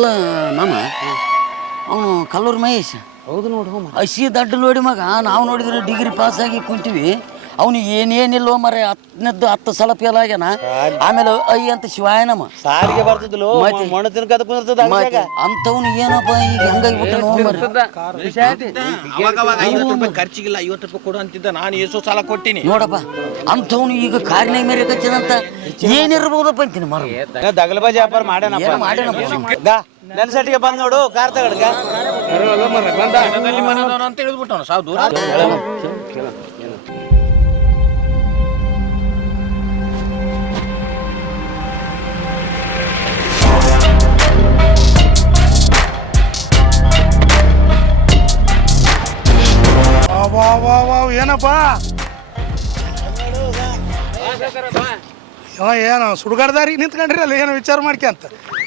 ಅಲ್ಲ ಮಾಮ ಅವನು ಕಲ್ಲೂರು ಮಹೇಶ್ ಹೌದು ನೋಡು ಹಸಿ ದಡ್ಡ ನೋಡಿ ಮಗ ನಾವು ನೋಡಿದ್ರೆ ಡಿಗ್ರಿ ಪಾಸ್ ಆಗಿ ಕುಂತೀವಿ ಅವನು ಏನೇನಿಲ್ಲೋ ಮರೆ 10 ಸಲ ಫೇಲ್ ಆಗ್ಯಾನ ಆಮೇಲೆ ಅಂತ ಶಿವಾಯನಮ್ಮ ಸಾರಿಗೆ ಬರ್ತದಲ್ಲ ಮಣ್ಣು ತಿನ್ಕದ ಕುಂದಿರ್ತದ ಅಂತವ್ನು ಏನಪ್ಪ ಈಗ ಹೆಂಗಾಗ್ಬಿಟ್ಟ ಖರ್ಚಿಗಿಲ್ಲ 50 ರೂಪಾಯಿ ಕೊಡು ಅಂತಿದ್ದ ನಾನು ಎಷ್ಟು ಸಾಲ ಕೊಟ್ಟಿನಿ ನೋಡಪ್ಪ ಅಂತವ್ನು ಈಗ ಕಾರಿನಾಗ ಮೇರೆ ಕಚ್ಚದಂತ ಏನಿರ್ಬೋದಪ್ಪ ಅಂತೀನಿ ಮರ ದಗಲಬಾಜಿ ವ್ಯಾಪಾರ ಮಾಡ್ಯಾನಪ್ಪ ನನ್ನ ಸಟಿಗೆ ಬಂದ್ ನೋಡು ಕಾರ್ ತಗಡ್ಗ ಅಂತ ಹೇಳಿದ್ಬಿಟ್ಟು ಸಾವು ದೂರ ಏನಪ್ಪ ಏನು ಸುಡುಗಾಡ್ದಾರಿಗೆ ನಿಂತ್ಕೊಂಡ್ರಿ ಅಲ್ಲ ಏನೋ ವಿಚಾರ ಮಾಡ್ಕೊಂತ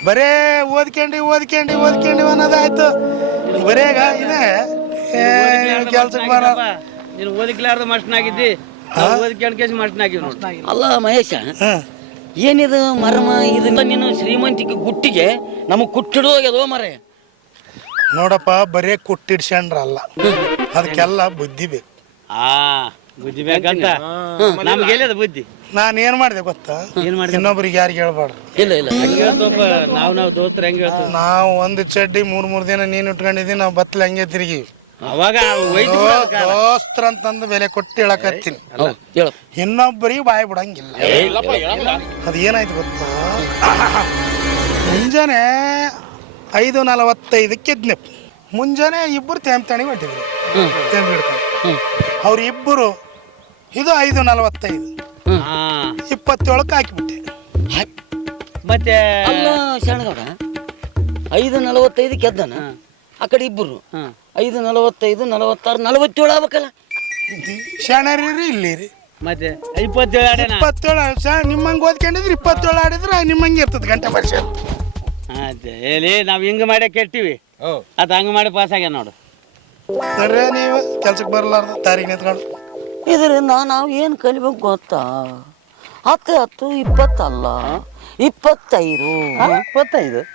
ಬರೇ ಓದ್ಕೊಂಡಿ ಅನ್ನೋದಾಯ್ತು ಬರೇಗ ಇದೇ ಕೆಲ್ಸಕ್ಕೆ ಬರ ನೀನು ಓದಿಕ್ಲಾರ್ದ ಮಸ್ಟ್ನಾಗಿದ್ದಿ ಓದಿಕೊಂಡ್ ಮಸ್ಟ್ನಾಗಿವ್ ಅಲ್ಲ ಮಹೇಶ ಏನಿದು ಮರ್ಮ ಇದನ್ನ ನೀನು ಶ್ರೀಮಂತಿಕೆ ಗುಟ್ಟಿಗೆ ನಮಗ್ ಕುಟ್ಟಿಡೋಗ್ಯದೋ ಮರೆ ನೋಡಪ್ಪ ಬರೇ ಕುಟ್ಟಿಡ್ಸ್ಕೊಂಡ್ರಲ್ಲ ಅದಕ್ಕೆಲ್ಲ ಬುದ್ಧಿ ಬೇಕು ಬುದ್ಧಿ ಬೇಕಂತ ನಮ್ಗೆ ಬುದ್ಧಿ ನಾನು ಏನ್ ಮಾಡಿದೆ ಗೊತ್ತಾ ಇನ್ನೊಬ್ರಿಗೆ ಯಾರಿಗೆ ಹೇಳ್ಬಾರ್ದು ನಾವು ದೋಸ್ತರ ಹೆಂಗ್ ಹೇಳ್ತೀವಿ ನಾವು ಒಂದು ಚಡ್ಡಿ 3 ದಿನ ನೀನ್ ಇಟ್ಕೊಂಡಿದೀವಿ ನಾವು ಬತ್ತಲ ಹಂಗೆ ತಿರುಗಿ ಅವಾಗ ದೋಸ್ತರ ಅಂತಂದು ಬೆಲೆ ಕೊಟ್ಟು ಹೇಳಕತ್ತೀನಿ ಇನ್ನೊಬ್ಬರಿಗೆ ಬಾಯಿ ಬಿಡಂಗಿಲ್ಲ ಅದ ಏನಾಯ್ತು ಗೊತ್ತಾ ಮುಂಜಾನೆ 5:45 ಎದ್ನೆಪ್ ಮುಂಜಾನೆ ಇಬ್ಬರು ತೇಂಬ್ತಾಣಿ ಹೊಂಟಿದ್ರು ತೇಂಬ್ ಹಿಡ್ಕೊಂಡು ಅವ್ರಿಬ್ಬರು ಇದು 5:45 27ಕ್ಕೆ ಹಾಕಿಬಿಟ್ಟೆ ಮತ್ತೆ ಅಲ್ಲ ಶರಣಗೌಡ 5:45 ಎದ್ದನ ಆ ಕಡೆ ಇಬ್ಬರು 5:45 46 47 ಆಗ್ಬೇಕಲ್ಲ ಶರಣರಿ ಇಲ್ಲಿರಿ ಮತ್ತೆ 27 ನಿಮ್ಮಂಗೆ ಓದ್ಕೊಂಡಿದ್ರೆ 27 ಆಡಿದ್ರೆ ನಿಮ್ಮಂಗೆ ಇರ್ತದೆ ಗಂಟೆ ವರ್ಷ ಹೇಳಿ ನಾವ್ ಹಿಂಗ ಮಾಡೇ ಕೆಟ್ಟಿವಿ ಅದ್ ಹಂಗ ಮಾಡಿ ಪಾಸ್ ಆಗ್ಯ ನೋಡು ನೋಡ್ರಿ ನೀವು ಕೆಲ್ಸಕ್ಕೆ ಬರಲಾರ್ದು ತಾರಿಗೆ ನಿಂತ್ಕೊಂಡು ಇದರಿಂದ ನಾವು ಏನು ಕಲಿಬೇಕು ಗೊತ್ತಾ 10 10 20 ಅಲ್ಲ 25